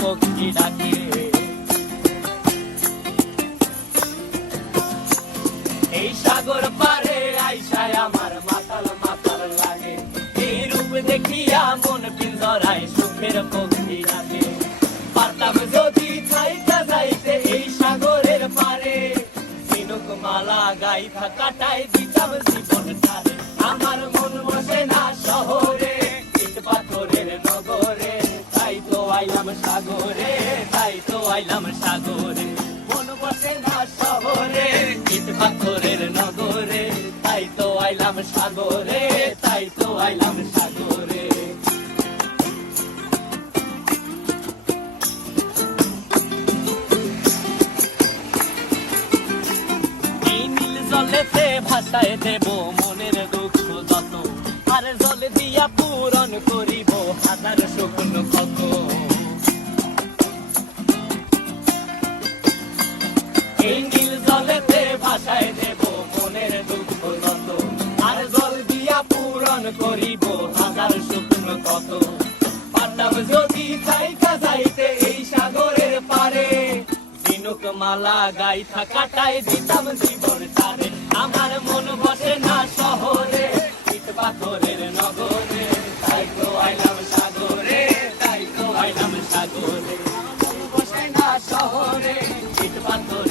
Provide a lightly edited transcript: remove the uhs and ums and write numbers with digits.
পক্ষী ডাকে। এই সাগর পারে আইসায় আমার মাতাল মাতাল লাগে, এই রূপ দেখিয়া মন পিঞ্জরায় সুখের পক্ষী ডাকে। পারতাম যদি থাইকা যাইতে এই সাগরের পারে, ঝিনুক মালা গাইথা কাটাই দিতাম জীবনটারে। আমার মন বসে না শহরে, ইট পাথরের নগরে, তাই তো আইলাম সাগরে, তাই তো আইলাম সাগরে। মন বসে না শহরে, ইট পাথরের নগরে, তাই তো আইলাম সাগরে, তাই তো আইলাম সাগরে। জলেতে ভাসায় দেব মনের দুঃখ যত, আর জল দিয়া পূরণ করিব হাজার শুকনো ক্ষত। এই নীল জলেতে ভাসায় দেব মনের দুঃখ যত, আর জল দিয়া পূরণ করিব হাজার শুকনো ক্ষত। পারতাম যদি থাইকা যাইতে এই সাগরের পারে, ঝিনুক মালা গাইথা কাটাই দিতাম জীবনটারে। আমার মন বসে না শহরে, ইট পাথরের নগরে, তাই তো আইলাম সাগরে, তাই তো আইলাম সাগরে। মন বসে না শহরে, ইট পাথর